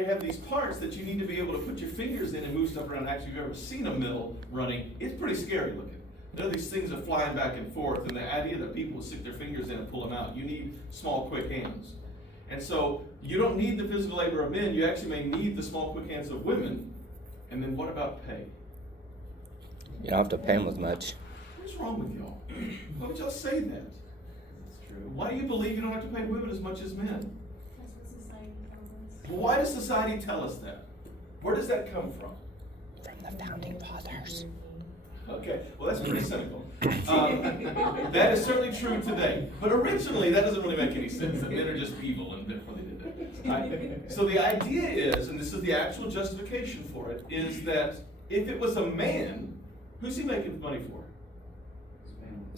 They have these parts that you need to be able to put your fingers in and move stuff around. Actually, if you've ever seen a mill running, it's pretty scary looking. There are these things that flying back and forth, and the idea that people will stick their fingers in and pull them out. You need small, quick hands. And so you don't need the physical labor of men. You actually may need the small, quick hands of women. And then what about pay? You don't have to pay them as much. What's wrong with y'all? Why would y'all say that? That's true. Why do you believe you don't have to pay women as much as men? That's what society tells us. Well, why does society tell us that? Where does that come from? From the founding fathers. Okay, well that's pretty cynical. That is certainly true today. But originally, that doesn't really make any sense. That men are just evil, and therefore they did that. So the idea is, and this is the actual justification for it, is that if it was a man, who's he making money for?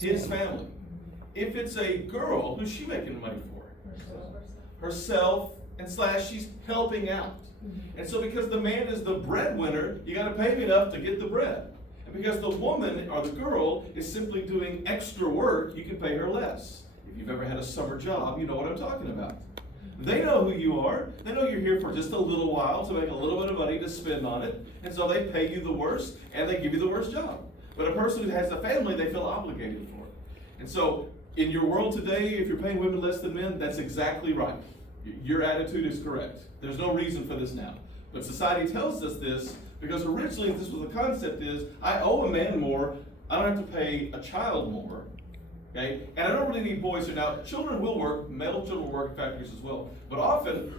His family. If it's a girl, who's she making money for? Herself, and slash she's helping out. And so because the man is the breadwinner, you got to pay me enough to get the bread. And because the woman or the girl is simply doing extra work, you can pay her less. If you've ever had a summer job, you know what I'm talking about. They know who you are. They know you're here for just a little while to make a little bit of money to spend on it. And so they pay you the worst, and they give you the worst job. But a person who has a family, they feel obligated for it. And so in your world today, if you're paying women less than men, that's exactly right. Your attitude is correct. There's no reason for this now. But society tells us this because originally this was the concept is, I owe a man more, I don't have to pay a child more. Okay? And I don't really need boys here. Now, children will work, male children will work in factories as well. But often,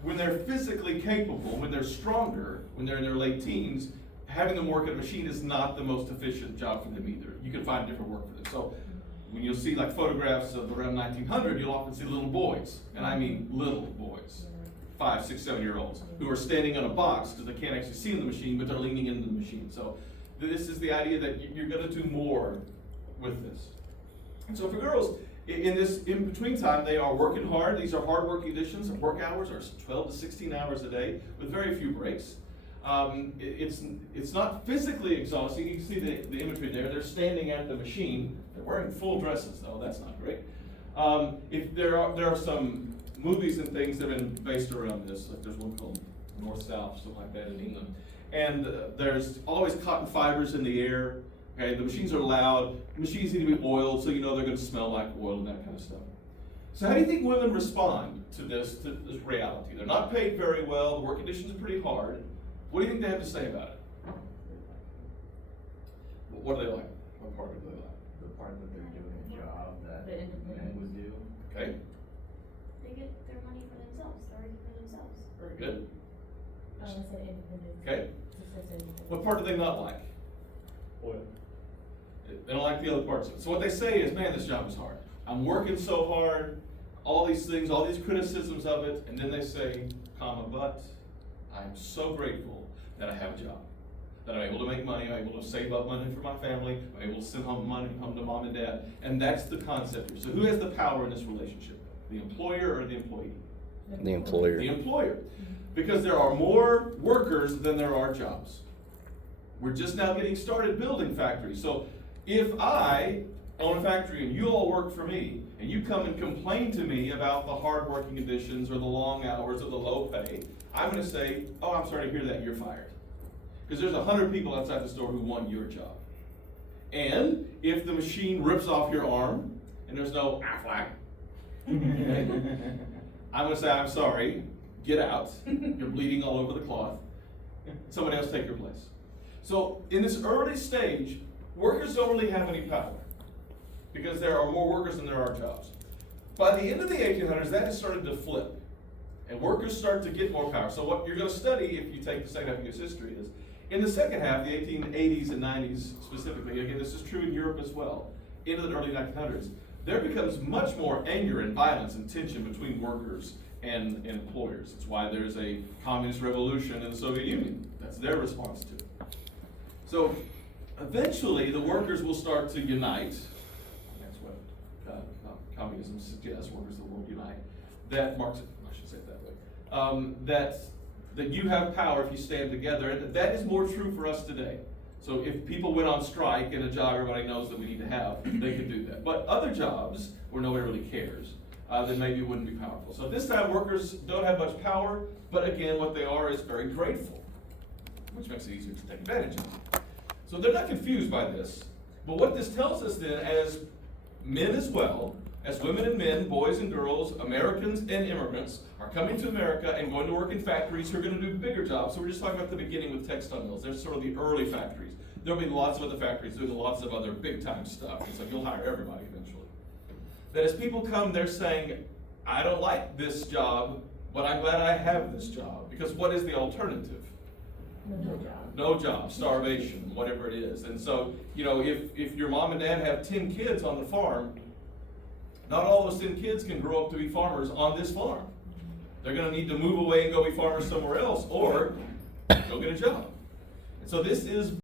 when they're physically capable, when they're stronger, when they're in their late teens, having them work at a machine is not the most efficient job for them either. You can find different work for them. So when you'll see like photographs of around 1900, you'll often see little boys, and I mean little boys, 5, 6, 7-year-olds, who are standing on a box because they can't actually see in the machine, but they're leaning into the machine. So this is the idea that you're going to do more with this. And so for girls, in this in-between time, they are working hard. These are hard work conditions. Work hours are 12 to 16 hours a day with very few breaks. It's not physically exhausting. You can see the imagery there. They're standing at the machine. They're wearing full dresses, though. That's not great. If there are some movies and things that have been based around this. Like there's one called North South, something like that in England. And there's always cotton fibers in the air. Okay, the machines are loud. The machines need to be oiled, so you know they're going to smell like oil and that kind of stuff. So how do you think women respond to this reality? They're not paid very well. The work conditions are pretty hard. What do you think they have to say about it? What do they like? What part do they like? The part that they're doing a job that The independence. men would do. Okay, They get their money for themselves, they're already for themselves. very good. I said independence. Okay, It says independence. what part do they not like? Oil. They don't like the other parts of it. So what they say is, man, this job is hard. I'm working so hard, all these things, all these criticisms of it, and then they say, comma, but I'm so grateful that I have a job. That I'm able to make money, I'm able to save up money for my family, I'm able to send money home to mom and dad. And that's the concept here. So who has the power in this relationship? The employer or the employee? The employer. The employer. Because there are more workers than there are jobs. We're just now getting started building factories. So if I own a factory and you all work for me, and you come and complain to me about the hard working conditions or the long hours or the low pay, I'm going to say, oh, I'm sorry to hear that, you're fired. Because there's 100 people outside the store who want your job. And if the machine rips off your arm and there's no Aflac, I'm going to say, I'm sorry, get out. You're bleeding all over the cloth. Somebody else take your place. So in this early stage, workers don't really have any power because there are more workers than there are jobs. By the end of the 1800s, that has started to flip. And workers start to get more power. So what you're going to study, if you take the second half of U.S. history, is in the second half, the 1880s and 90s specifically, again, this is true in Europe as well, into the early 1900s, there becomes much more anger and violence and tension between workers and employers. It's why there's a communist revolution in the Soviet Union. That's their response to it. So eventually, the workers will start to unite. That's what communism suggests, workers of the world unite. That Marx, I should say it that way, that you have power if you stand together, and that is more true for us today. So if people went on strike in a job everybody knows that we need to have, they could do that. But other jobs where nobody really cares, then maybe it wouldn't be powerful. So at this time, workers don't have much power, but again, what they are is very grateful, which makes it easier to take advantage of. So they're not confused by this. But what this tells us then, as men as well, as women and men, boys and girls, Americans and immigrants are coming to America and going to work in factories who are going to do bigger jobs. So we're just talking about the beginning with textile mills. They're sort of the early factories. There'll be lots of other factories doing lots of other big time stuff. And so you'll hire everybody eventually. That as people come, they're saying, I don't like this job, but I'm glad I have this job. Because what is the alternative? No job, starvation, whatever it is. And so, you know, if your mom and dad have 10 kids on the farm, not all those 10 kids can grow up to be farmers on this farm. They're going to need to move away and go be farmers somewhere else, or go get a job. And so this is